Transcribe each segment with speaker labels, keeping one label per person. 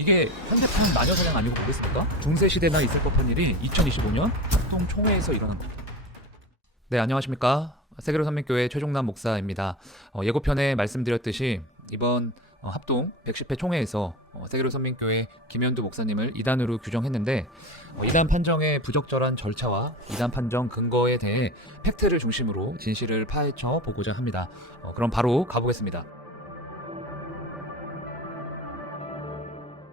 Speaker 1: 이게 현대판 마녀사냥 아니고 뭐겠습니까? 중세시대나 있을 법한 일이 2025년 합동 총회에서 일어난 겁니다. 네, 안녕하십니까. 세계로 선민교회 최종남 목사입니다. 어, 예고편에 말씀드렸듯이 이번 어, 합동 110회 총회에서 어, 세계로 선민교회 김현두 목사님을 이단으로 규정했는데 어, 이단 판정의 부적절한 절차와 이단 판정 근거에 대해 팩트를 중심으로 진실을 파헤쳐 보고자 합니다. 어, 그럼 바로 가보겠습니다.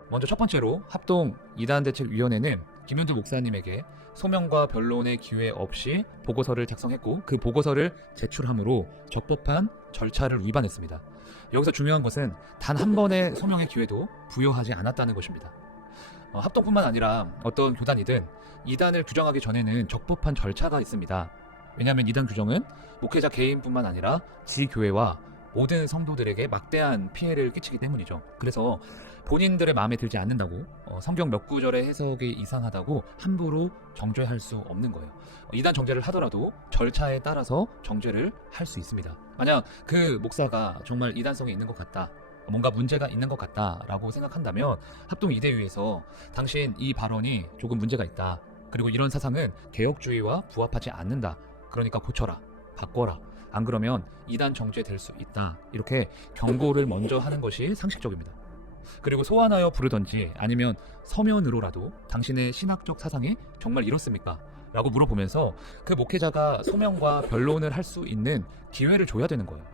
Speaker 1: 먼저 첫 번째로 합동 이단대책위원회는 김현두 목사님에게 소명과 변론의 기회 없이 보고서를 작성했고 그 보고서를 제출함으로 적법한 절차를 위반했습니다. 여기서 중요한 것은 단 한 번의 소명의 기회도 부여하지 않았다는 것입니다. 어, 합동뿐만 아니라 어떤 교단이든 이단을 규정하기 전에는 적법한 절차가 있습니다. 왜냐하면 이단 규정은 목회자 개인뿐만 아니라 지교회와 모든 성도들에게 막대한 피해를 끼치기 때문이죠. 그래서 본인들의 마음에 들지 않는다고 어, 성경 몇 구절의 해석이 이상하다고 함부로 정죄할 수 없는 거예요. 어, 이단 정죄를 하더라도 절차에 따라서 정죄를 할 수 있습니다. 만약 그 목사가 정말 이단성이 있는 것 같다. 뭔가 문제가 있는 것 같다라고 생각한다면 합동 이대위에서 당신 이 발언이 조금 문제가 있다. 그리고 이런 사상은 개혁주의와 부합하지 않는다. 그러니까 고쳐라. 바꿔라. 안 그러면 이단 정죄될 수 있다. 이렇게 경고를 먼저 하는 것이 상식적입니다. 그리고 소환하여 부르던지 아니면 서면으로라도 당신의 신학적 사상이 정말 이렇습니까? 라고 물어보면서 그 목회자가 소명과 변론을 할 수 있는 기회를 줘야 되는 거예요.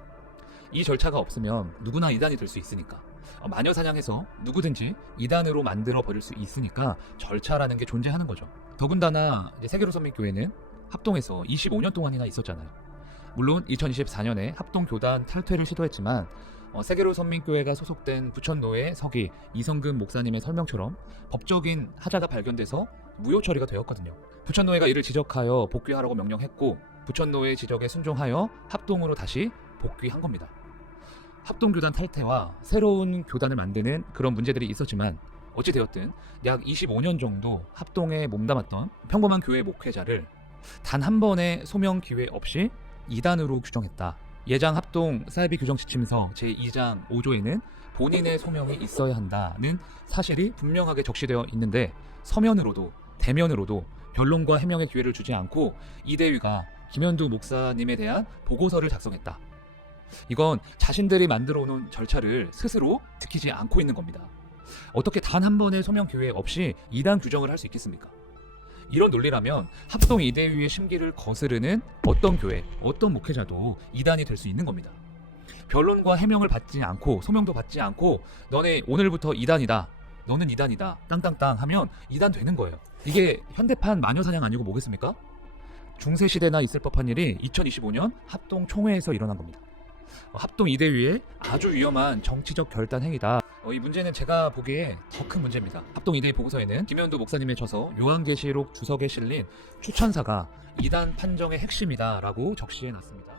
Speaker 1: 이 절차가 없으면 누구나 이단이 될 수 있으니까. 어, 마녀 사냥해서 누구든지 이단으로 만들어 버릴 수 있으니까 절차라는 게 존재하는 거죠. 더군다나 세계로 선민교회는 합동해서 25년 동안이나 있었잖아요. 물론 2024년에 합동 교단 탈퇴를 시도했지만 어, 세계로 선민교회가 소속된 부천노회 서기 이성근 목사님의 설명처럼 법적인 하자가 발견돼서 무효 처리가 되었거든요. 부천노회가 이를 지적하여 복귀하라고 명령했고 부천노회 지적에 순종하여 합동으로 다시 복귀한 겁니다. 합동교단 탈퇴와 새로운 교단을 만드는 그런 문제들이 있었지만 어찌되었든 약 25년 정도 합동에 몸담았던 평범한 교회 목회자를 단 한 번의 소명 기회 없이 이단으로 규정했다. 예장 합동 사이비 규정 지침서 제2장 5조에는 본인의 소명이 있어야 한다는 사실이 분명하게 적시되어 있는데 서면으로도 대면으로도 변론과 해명의 기회를 주지 않고 이대위가 김현두 목사님에 대한 보고서를 작성했다. 이건 자신들이 만들어 놓은 절차를 스스로 지키지 않고 있는 겁니다. 어떻게 단 한 번의 소명 기회 없이 이단 규정을 할 수 있겠습니까? 이런 논리라면 합동 이대위의 심기를 거스르는 어떤 교회, 어떤 목회자도 이단이 될 수 있는 겁니다. 변론과 해명을 받지 않고 소명도 받지 않고 너네 오늘부터 이단이다. 너는 이단이다. 땅땅땅 하면 이단 되는 거예요. 이게 현대판 마녀 사냥 아니고 뭐겠습니까? 중세 시대나 있을 법한 일이 2025년 합동 총회에서 일어난 겁니다. 어, 합동 이대위의 아주 위험한 정치적 결단 행위다. 어, 이 문제는 제가 보기에 더 큰 문제입니다. 합동 이대위 보고서에는 김현도 목사님의 저서 요한계시록 주석에 실린 추천사가 이단 판정의 핵심이다라고 적시해 놨습니다.